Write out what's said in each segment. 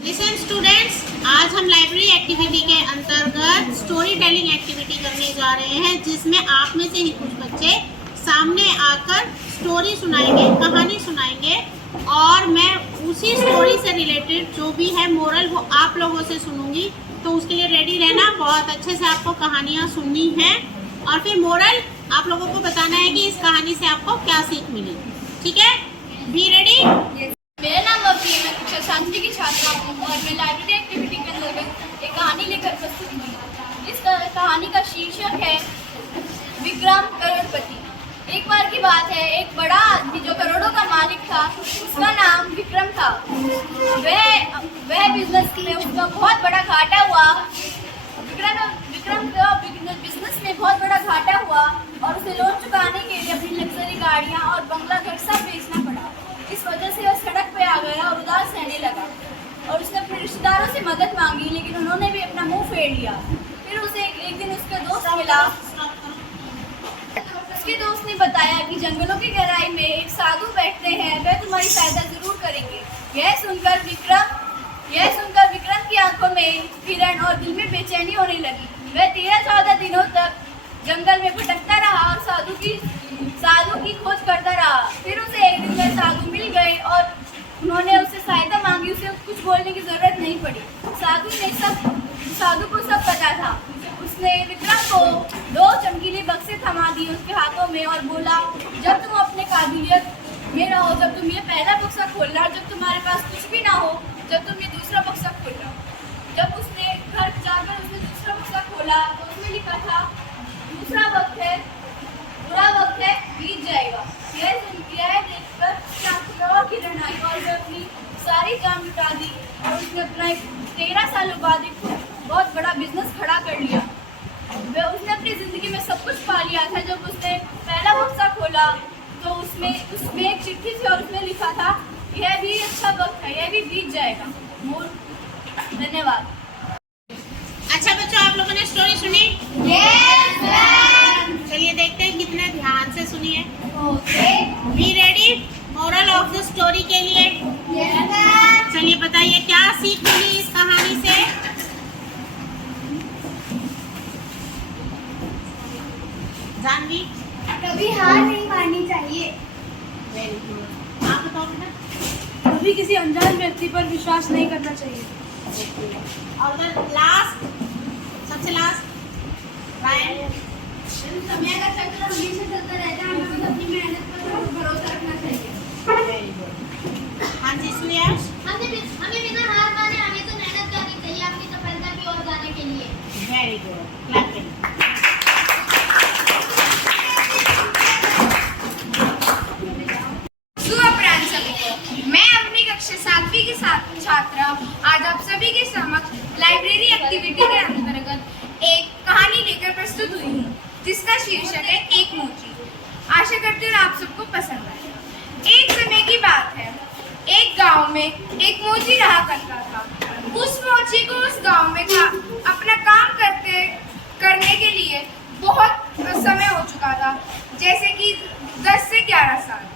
Listen students, आज हम library activity के अंतर्गत स्टोरी टेलिंग एक्टिविटी करने जा रहे हैं, जिसमें आप में से ही कुछ बच्चे सामने आकर स्टोरी सुनाएंगे, कहानी सुनाएंगे और मैं उसी स्टोरी से रिलेटेड जो भी है मोरल वो आप लोगों से सुनूंगी। तो उसके लिए रेडी रहना, बहुत अच्छे से आपको कहानियाँ सुननी है और फिर मोरल आप लोगों को बताना है कि इस कहानी से आपको क्या सीख मिली। ठीक है, बी रेडी। मेरा नाम अभी है, मैं कक्षा 7वीं की छात्रा हूँ और मैं लाइब्रेरी एक्टिविटी के अंतर्गत एक कहानी लेकर प्रस्तुत हुई। इस कहानी का शीर्षक है विक्रम करोड़पति। एक बार की बात है, एक बड़ा आदमी जो करोड़ों का मालिक था, उसका नाम विक्रम था। वह बिजनेस में उसका बहुत बड़ा घाटा हुआ। विक्रम का बिजनेस में बहुत बड़ा घाटा हुआ और उसे लोन चुकाने के लिए अपनी लग्जरी गाड़ियाँ और बंगला घर सब बेचना पड़ा। इस वजह से वह सड़क पे आ गया और उदास रहने लगा और उसने अपने रिश्तेदारों से मदद मांगी, लेकिन उन्होंने भी अपना मुंह फेर लिया। फिर उसे एक दिन उसका दोस्त मिला। उसके दोस्त ने बताया कि जंगलों की गहराई में एक साधु बैठते हैं, वह तुम्हारी सहायता जरूर करेंगे। यह सुनकर विक्रम की आंखों में किरण और दिल में बेचैनी होने लगी। वह 13-14 दिनों तक जंगल में भटकता रहा और साधु की खोज करता रहा। फिर उसे एक दिन में साधु मिल गए और उन्होंने उससे सहायता मांगी। उसे कुछ बोलने की जरूरत नहीं पड़ी। साधु को सब पता था। उसने विक्रम को 2 चमकीले बक्से थमा दिए उसके हाथों में और बोला, जब तुम अपने काबिलियत में रहो, जब तुम ये पहला बक्सा खोलना, जब तुम्हारे पास कुछ भी ना हो, जब तुम ये दूसरा बक्सा खोलना। जब उसने घर जाकर उसने दूसरा बक्सा खोला तो उसमें लिखा था, दूसरा वक्त है, बुरा वक्त है, बीत जाएगा। यह देखकर चांद और किरण आई और वह अपनी सारी जान लुटा दी और उसने अपना 13 सालों बाद एक बहुत बड़ा बिजनेस खड़ा कर लिया। उसने अपनी जिंदगी में सब कुछ पा लिया था। जब उसने पहला बक्सा खोला तो उसमें एक चिट्ठी थी और उसमें लिखा था, यह भी अच्छा वक्त है, यह भी बीत जाएगा। धन्यवाद। अच्छा बच्चों, आप लोगों ने स्टोरी सुनी? चलिए देखते हैं कितने ध्यान से सुनी है। Be ready moral of the story के लिए। चलिए बताइए क्या सीख मिली इस कहानी से? जानवी, कभी हार नहीं माननी चाहिए। Very good. आप बताओ बेटा। कभी किसी अनजान व्यक्ति पर विश्वास नहीं करना चाहिए। और लास्ट, सबसे लास्ट, रायन। समय का चक्र हमेशा चलता रहता है, हमें अपनी मेहनत पर भरोसा रखना चाहिए। Very good. हाँ जी, सुयश। हमें बिना हार माने हमें तो मेहनत करनी चाहिए अपनी सफलता की ओर जाने के लिए। Very good. क्लैपिंग। मैं अपनी कक्षा 7वीं की छात्रा आज आप सभी के समक्ष लाइब्रेरी एक्टिविटी के अंतर्गत एक कहानी लेकर प्रस्तुत हुई हूँ, जिसका शीर्षक है एक मोची। आशा करती हूँ आप सबको पसंद आए। एक समय की बात है, एक गांव में एक मोची रहा करता था। उस मोची को उस गांव में अपना काम करने के लिए बहुत समय हो चुका था, जैसे कि 10 से 11 साल।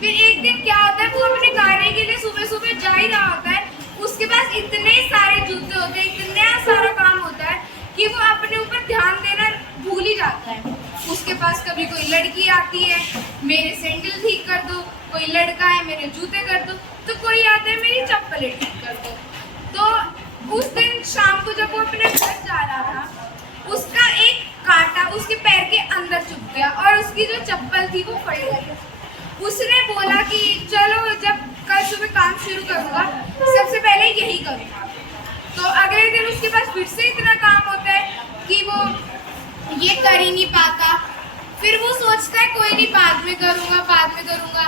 फिर एक दिन क्या होता है, वो अपने कार्य के लिए सुबह सुबह जा ही रहा होता है। उसके पास इतने सारे जूते होते हैं, इतना सारा काम होता है कि वो अपने ऊपर ध्यान देना भूल ही जाता है। उसके पास कभी कोई लड़की आती है, मेरे सैंडल ठीक कर दो, कोई लड़का है, मेरे जूते कर दो, तो कोई आता है, मेरी चप्पलें ठीक कर दो। तो उस दिन शाम को जब वो अपने घर जा रहा था, उसका एक कांटा उसके पैर के अंदर चुभ गया और उसकी जो चप्पल थी वो फट गई। उसने बोला कि चलो जब कल सुबह काम शुरू करूँगा, सबसे पहले यही करूँगा। तो अगले दिन उसके पास फिर से इतना काम होता है कि वो ये कर ही नहीं पाता। फिर वो सोचता है कोई नहीं, बाद में करूँगा।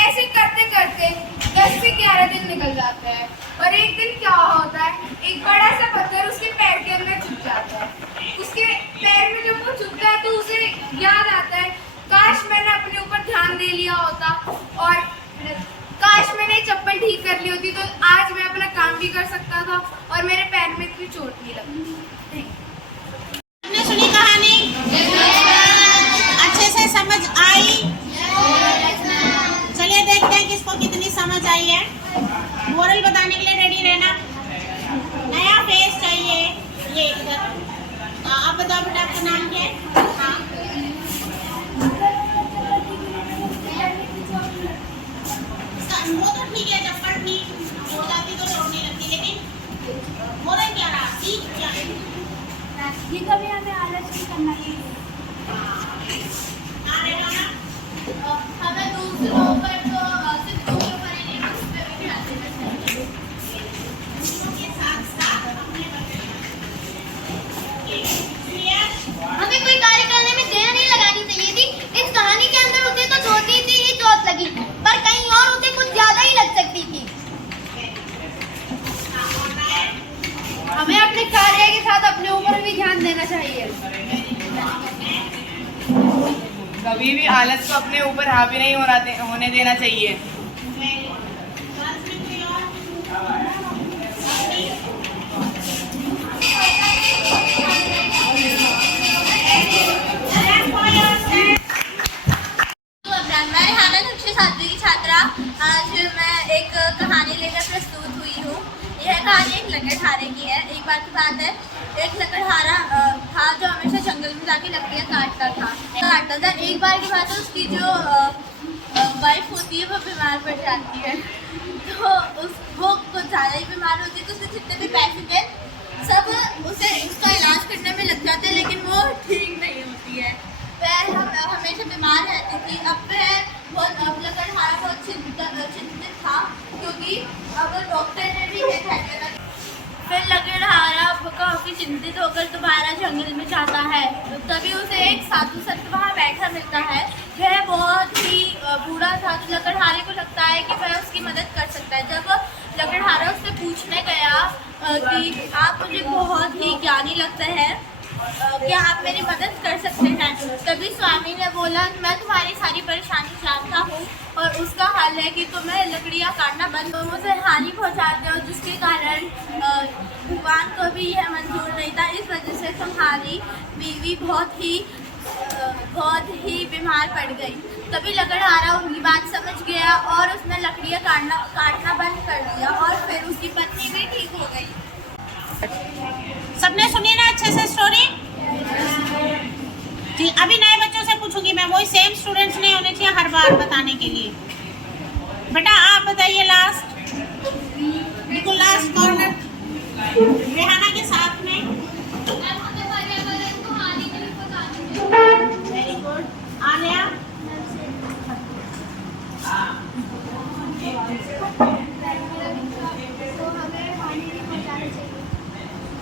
ऐसे करते करते 10 से 11 दिन निकल जाते हैं और एक दिन क्या होता है, एक बड़ा सा पत्थर उसके पैर के अंदर चुभ जाता है। उसके पैर में जब वो चुभता है तो उसे याद आता है, काश मैंने अपने ऊपर ध्यान दे लिया होता और काश मैंने चप्पल ठीक कर ली होती, तो आज मैं अपना काम भी कर सकता था और मेरे पैर में इतनी चोट नहीं लगती। आपने सुनी कहानी? अच्छे से समझ आई? चलिए देखते हैं किसको कितनी समझ आई है। मोरल ये कभी हमें आलस नहीं करना चाहिए। हमें दूसरों पर तो सिर्फ दूसरों पर ही नहीं, उस पर भी ध्यान देना चाहिए। हमें कोई कार्य करने में देर नहीं लगानी चाहिए थी। इस कहानी के अंदर उसे तो छोटी सी ही चोट लगी, पर कहीं और उसे कुछ ज्यादा ही लग सकती थी। हमें अपने कार्य के साथ अपने ऊपर भी ध्यान देना चाहिए। कभी भी आलस को अपने ऊपर हावी नहीं होने देना चाहिए। मैं रेहाना कक्षा 7वीं की छात्रा। आज मैं एक कहानी लेकर प्रस्तुत हुई हूँ। यह कहानी एक लकड़हारे की है। एक बार की बात है, एक लकड़हारा था जो हमेशा जंगल में जाके लकड़ियाँ काटता था। एक बार की बात है, उसकी जो वाइफ होती है वो बीमार पड़ जाती है। तो वो कुछ ज़्यादा ही बीमार होती है, तो उसके जितने भी पैसे थे सब उसका इलाज करने में लग जाते हैं, लेकिन वो ठीक नहीं होती है। वह हमेशा बीमार रहती थी। अब लकड़हारा बहुत चिंतित था, क्योंकि अब डॉक्टर ने भी ये कह दिया था। फिर लकड़हारा काफी चिंतित होकर दोबारा जंगल में जाता है। तभी उसे एक साधु संत वहाँ बैठा मिलता है। वह बहुत ही बूढ़ा था, तो लकड़हारे को लगता है कि वह उसकी मदद कर सकता है। जब लकड़हारा उससे पूछने गया कि आप मुझे बहुत ही ज्ञानी लगते हैं, क्या आप मेरी मदद कर सकते हैं? तभी स्वामी ने बोला, मैं तुम्हारी सारी परेशानी जानता हूँ और उसका हल है कि तुम्हें लकड़ियाँ काटना बंद हो। मुझे हानि पहुँचाते हो, जिसके कारण भगवान को भी यह मंजूर नहीं था। इस वजह से तुम्हारी बीवी बहुत ही बीमार पड़ गई। तभी लकड़हारा उनकी बात समझ गया और उसने लकड़ियाँ काटना बंद कर दिया और फिर उसकी पत्नी भी ठीक हो गई। सबने सुनी ना अच्छे से स्टोरी? जी, अभी नए बच्चों से पूछूंगी मैं, वही सेम स्टूडेंट्स नहीं होने चाहिए हर बार बताने के लिए। बेटा आप बताइए लास्ट, बिल्कुल लास्ट कॉर्नर रेहाना के साथ में। Very good. आलिया?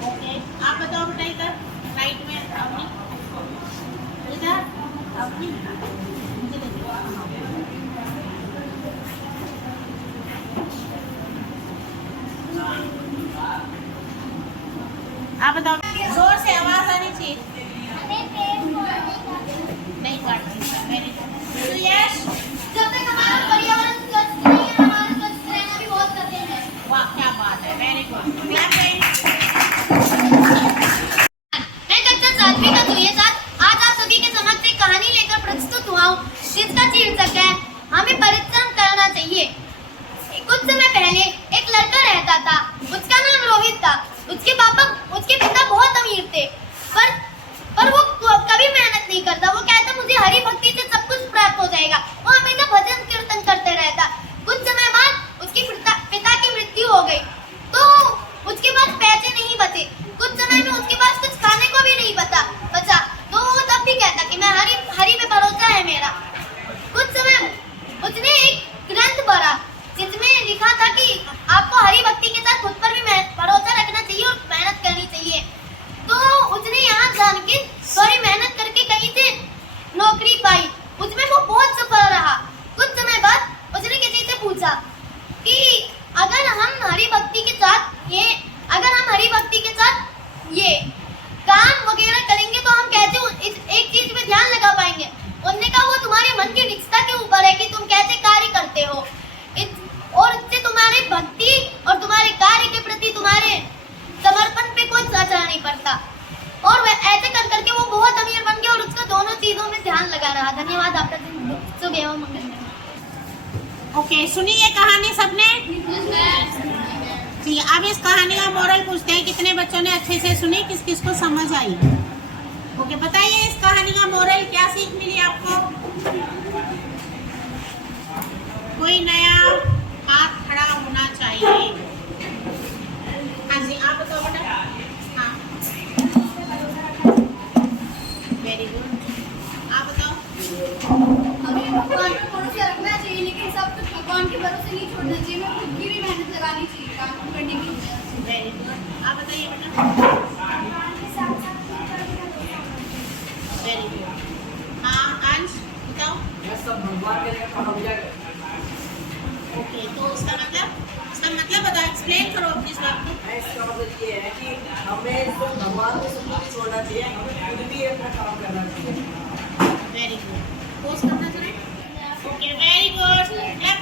ओके, आप बताओ बेटा इधर राइट में अपनी, इधर अपनी मुझे देखो। आप बताओ, जोर से आवाज आनी चाहिए। नहीं काटती। Very good. तो यश, जब तक हमारा पर्यावरण स्वच्छ नहीं है, हमारा स्वच्छ रहना भी बहुत कठिन है। वाह क्या बात है, वेरी गुड। क्लैप करें। मैं कक्षा 7वीं का सुनिए साथ आज आप सभी के समक्ष एक कहानी लेकर प्रस्तुत हुआ हूँ, जिसका शीर्षक है हमें परिश्रम करना चाहिए। कुछ समय पहले एक लड़का रहता था, उसका नाम रोहित था। उसके पिता बहुत अमीर थे, पर वो कभी मेहनत नहीं करता। वो कहता मुझे हरि भक्ति से सब कुछ प्राप्त हो जाएगा। वो हमेशा भजन कीर्तन करते रहता। कुछ समय बाद उसके पिता की मृत्यु हो गई, तो उसके पास पैसे नहीं बचे। कुछ समय में उसके पास कुछ खाने को भी नहीं बचा। तो वो तब भी कहता कि मैं हरि पे भरोसा है मेरा। कुछ समय उसने एक ग्रंथ पढ़ा, जिसमें लिखा था कि आपको हरि भक्ति के साथ खुद पर भी भरोसा रखना चाहिए और मेहनत करनी चाहिए। तो उसने यहाँ जान के थोड़ी मेहनत करके कहीं से नौकरी पाई, उसमें वो बहुत सफल रहा। कुछ समय बाद उसने किसी से पूछा कि अगर हम हरि भक्ति के साथ ये काम वगैरह करेंगे तो हम कैसे एक चीज पे ध्यान लगा पाएंगे। उन्होंने कहा वो तुम्हारे मन की निष्ठा के ऊपर है कि तुम कैसे कार्य करते हो, और इससे तुम्हारे भक्ति और तुम्हारे कार्य के प्रति तुम्हारे समर्पण पे कोई असर नहीं पड़ता। और वह ऐसे कर करके वो बहुत अमीर बन गया और उसका दोनों चीजों में ध्यान लगा रहा। धन्यवाद। आपका दिन शुभ एवं मंगलमय। ओके, सुनी ये कहानी सबने? ठीक है, अब इस कहानी का मोरल पूछते हैं, कितने बच्चों ने अच्छे से सुनी, किस किस को समझ आई? ओके, बताइए इस कहानी का मोरल क्या सीख मिली आपको? कोई नया हाथ खड़ा होना चाहिए। हाँ जी, आप बताओ बेटा। हाँ मुझे नहीं छोड़ना चाहिए, मैं खुद की भी मेहनत लगानी चाहिए काम को करने के लिए। Very good. आप बताइए बेटा। Very good. हाँ अंश बताओ। सब भगवान के लिए काम किया करते ओके, तो उसका मतलब बताओ, एक्सप्लेन करो अपनी इस बात को। हैं। इसका मतलब ये है कि हमें सिर्फ भगवान को सब कुछ छोड़ना चाहिए, हमें खुद भी अपना काम करना चाहिए। Very good. पोस्ट करना जरा। Okay, very good. क्लैप